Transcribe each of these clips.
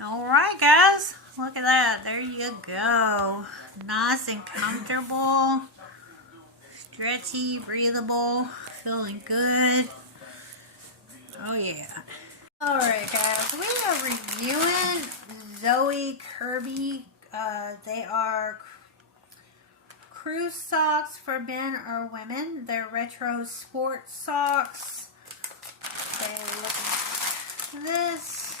Alright guys, look at that. There you go. Nice and comfortable. Stretchy, breathable, feeling good. Oh yeah. Alright guys, we are reviewing Zoe Kirby. They are cruise socks for men or women. They're retro sport socks. They look like this.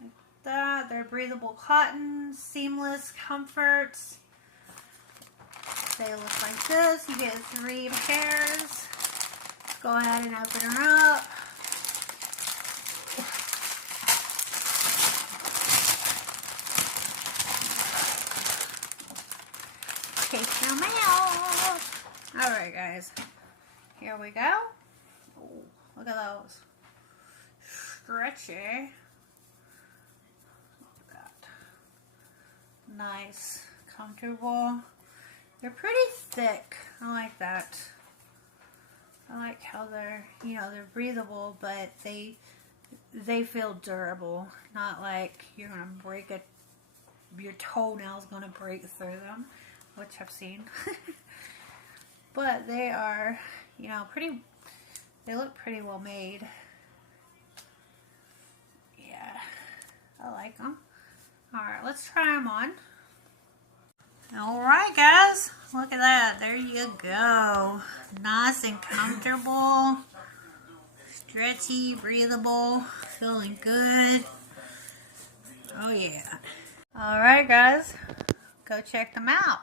Like that. They're breathable cotton, seamless comforts. They look like this. You get 3 pairs. Go ahead and open her up. Take them out. Alright guys, here we go. Ooh, look at those. Stretchy. Look at that. Nice, comfortable. They're pretty thick. I like that. I like how they're, they're breathable, but they feel durable. Not like you're gonna break it. Your toenail's gonna break through them, which I've seen. But they are, pretty. They look pretty well made. Yeah, I like them. All right, let's try them on. Alright guys, look at that. There you go. Nice and comfortable. Stretchy, breathable, feeling good. Oh yeah. Alright guys, go check them out.